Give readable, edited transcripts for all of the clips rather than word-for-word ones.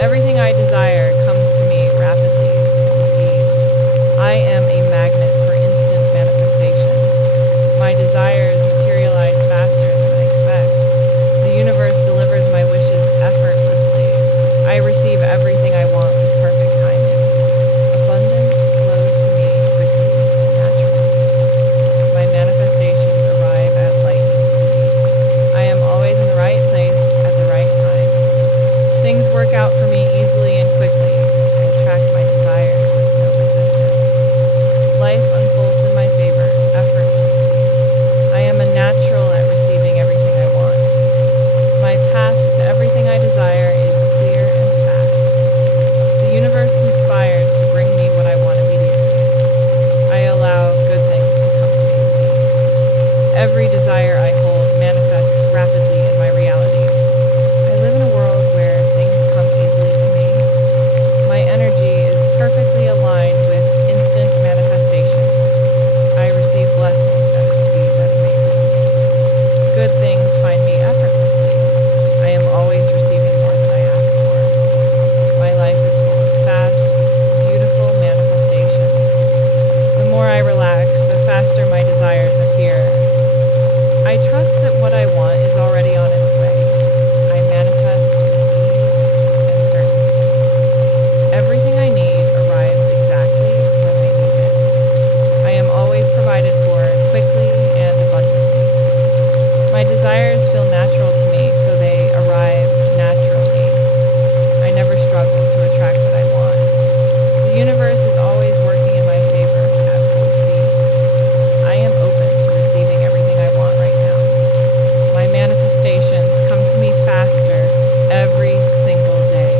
Everything I desire comes to me rapidly with ease. I am a magnet for instant manifestation. My desires materialize faster than I expect. The universe delivers my wishes effortlessly. I receive everything I want with perfect timing. Abundance flows to me quickly and naturally. My manifestations arrive at lightning speed. I am always in the right place at the right time. Things work out for me easily and quickly. I attract my desires with no resistance. Life unfolds in my favor effortlessly. I am a natural at receiving everything I want. My path to everything I desire is clear and fast. The universe conspires to bring me what I want immediately. I allow good things to come to me with ease. Every desire I hold manifests rapidly in my reality. I live in a world where things come easily to me. My energy is perfectly aligned with instant manifestation. I receive blessings at a speed that amazes me. Good things find me effortlessly. I am always receiving more than I ask for. My life is full of fast, beautiful manifestations. The more I relax, the faster my desires appear. I trust that what I want is already on its way. I manifest with ease and certainty. Everything I need arrives exactly when I need it. I am always provided for quickly and abundantly. My desires feel natural to me, so they arrive naturally. I never struggle to attract what I want. The universe is always working in my favor at full speed. I am open to receiving everything I want right now. My manifestations come to me faster every single day.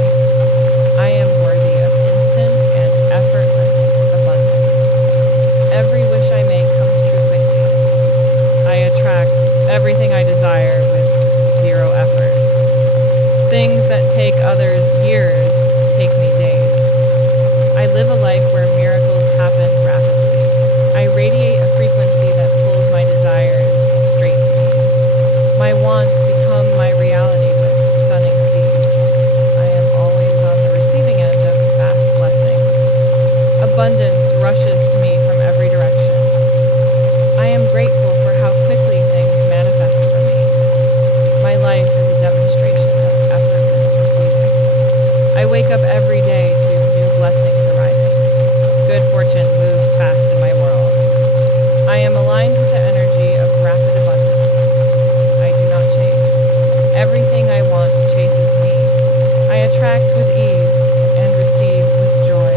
I am worthy of instant and effortless abundance. Every wish I make comes true quickly. I attract everything I desire with zero effort. Things that take others years take me days. I live a life where miracles happen rapidly. I radiate a frequency that pulls my desires straight to me. My wants become my reality with stunning speed. I am always on the receiving end of vast blessings. Abundance rushes to me from every direction. I am grateful for how quickly things manifest for me. My life is a demonstration of effortless receiving. I wake up every day to new blessings arriving. Good fortune moves fast in my world. I am aligned with the energy of rapid abundance. I do not chase. Everything I want chases me. I attract with ease and receive with joy.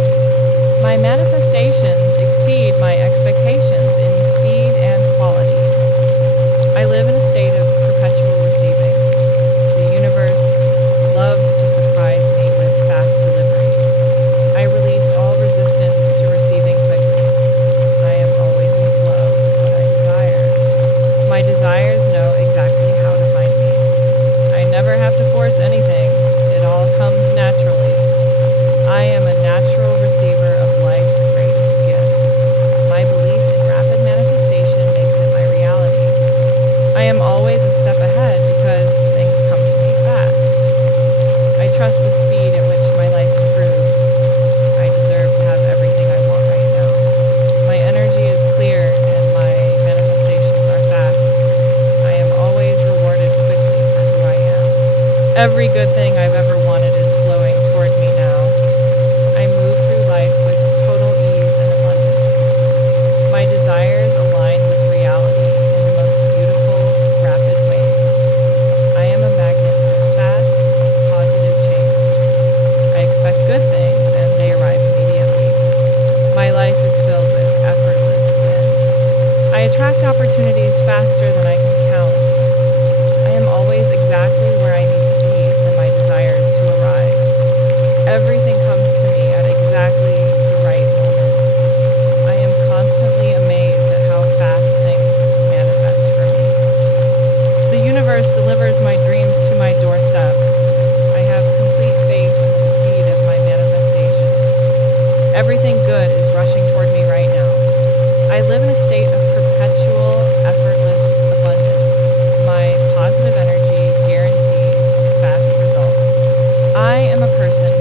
My manifestations exceed my expectations in speed and quality. I live in a state of perpetual receiving. The universe loves to surprise me with fast deliveries. I release all resistance to receiving quickly. I am always in flow with what I desire. My desires know exactly how to find me. I never have to force anything. It all comes naturally. I am a natural receiver of life's greatest gifts. My belief in rapid manifestation makes it my reality. I am always a step ahead because things come to me fast. I trust the speed at which my life improves. I deserve to have everything I want right now. My energy is clear and my manifestations are fast. I am always rewarded quickly for who I am. Every good thing I've ever wanted is flowing toward me now. I move through life with total ease and abundance. My desires align with reality in the most beautiful, rapid ways. I am a magnet for fast, positive change. I expect good things and they arrive immediately. My life is filled with effortless wins. I attract opportunities faster than I can count. I am always exactly where I need to be for my desires to arrive. Everything comes to me at exactly the right moment. I am constantly amazed at how fast things manifest for me. The universe delivers my dreams to my doorstep. I have complete faith in the speed of my manifestations. Everything good is rushing toward me right now. I live in a state of perpetual, effortless abundance. My positive energy guarantees fast results. I am a person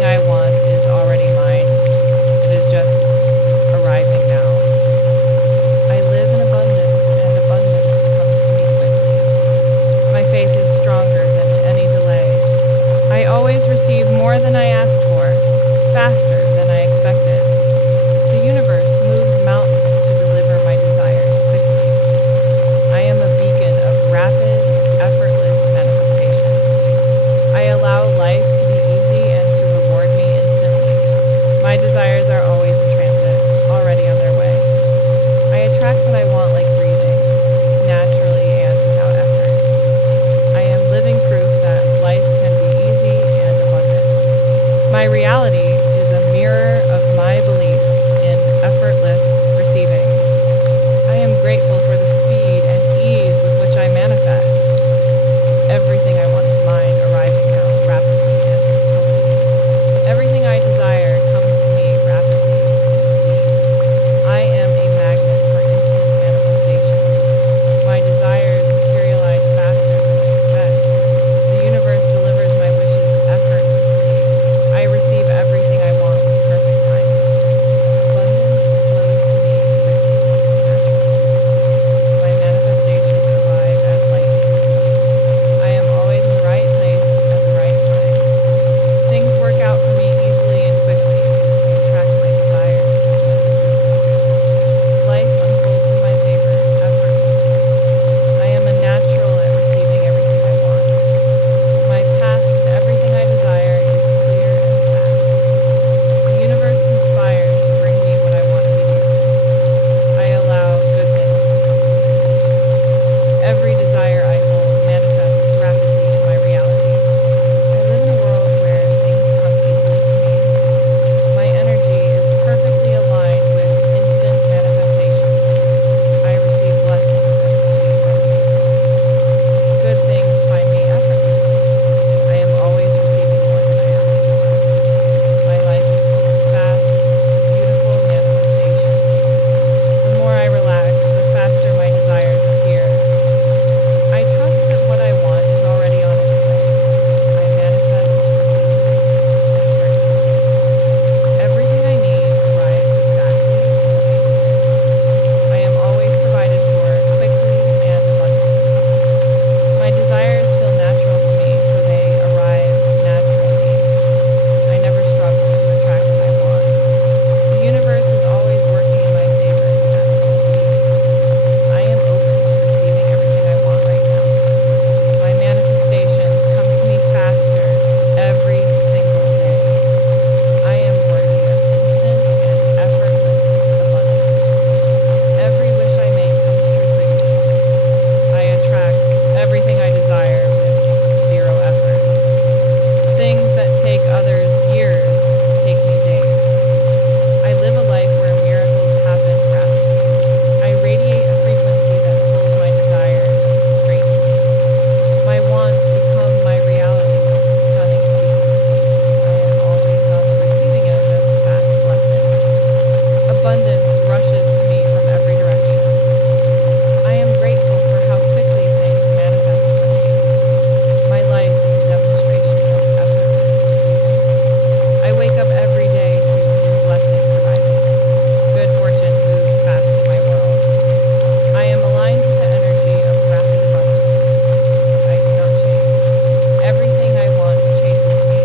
Everything I want is already mine. It is just arriving now. I live in abundance, and abundance comes to me quickly. My faith is stronger than any delay. I always receive more than I asked for, faster than I expected. The universe moves mountains to deliver my desires quickly. I am a beacon of rapid, effortless manifestation. I allow life to be easy and to reward me instantly. My desires are always in transit, already on their way. I attract what I want like breathing, naturally and without effort. I am living proof that life can be easy and abundant. My reality is a mirror of my belief in effortless receiving. I am grateful for the speed and ease with which I manifest. Everything I want is mine, arriving now, rapidly and with total ease. Everything I desire comes to me rapidly and with ease. I am a magnet for instant manifestation. My desires materialize faster than I expect. The universe delivers my wishes effortlessly. I receive everything I want with perfect timing. Abundance flows to me quickly, naturally. My manifestations arrive at lightning speed. I am always in the right place at the right time. Things work out for me easily and quickly. I attract my desires with ease and success. Life unfolds in my favor effortlessly. I am a natural at receiving everything I want. My path to everything I desire is clear and fast. The universe conspires to bring me what I want immediately. I allow good things to come to me with ease. Every desire I hold manifests rapidly in my reality. I live in a world where things come easily to me. My energy is perfectly aligned with instant manifestation. I receive blessings at a speed that amazes me. Good things find me effortlessly. I am always receiving more than I ask for. My life is full of fast, beautiful manifestations. The more I relax, the faster my desires appear. I trust that what I want is already on its way. I manifest with ease and certainty. Everything I need arrives exactly when I need it. I am always provided for quickly and abundantly. My desires feel natural to me, so they arrive naturally. I never struggle to attract what I want. The universe is always working in my favor at full speed. I am open to receiving everything I want right now. My manifestations come to me faster every single day. I am worthy of instant and effortless abundance. Every wish I make comes true quickly. I attract everything I desire with zero effort. Things that take others years take me days. I live a life where miracles happen rapidly. I radiate a frequency that pulls my desires straight to me. My wants become my reality with stunning speed. I am always on the receiving end of fast blessings. Abundance rushes to me from every direction. I am grateful for how quickly things manifest for me. My life is a demonstration of effortless receiving. I wake up every day to new blessings arriving. Good fortune moves fast in my world. I am aligned with the energy of rapid abundance. I do not chase. Everything I want chases me.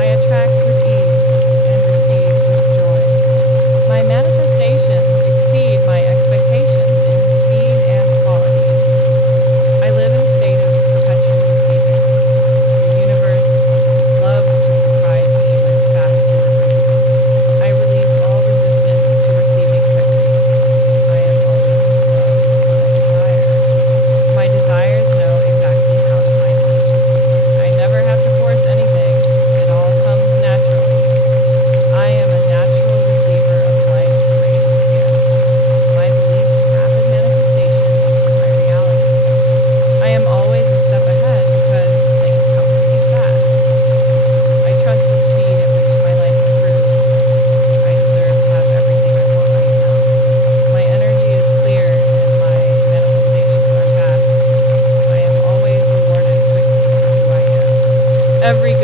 I attract with ease and receive with joy. My manifestations exceed my expectations in speed and quality. I live in a state of perpetual receiving. The universe loves to surprise me with fast deliveries. I release all resistance to receiving quickly. I am always in the flow of what I desire. My desires know exactly how to find me. I never have to force anything. It all comes naturally. I am a natural receiver of life's greatest gifts. My belief in rapid manifestation makes it my reality. I am always a step ahead because things come to me fast. I trust the speed at which my life improves. I deserve to have everything I want right now. My energy is clear and my manifestations are fast. I am always rewarded quickly for who I am. Every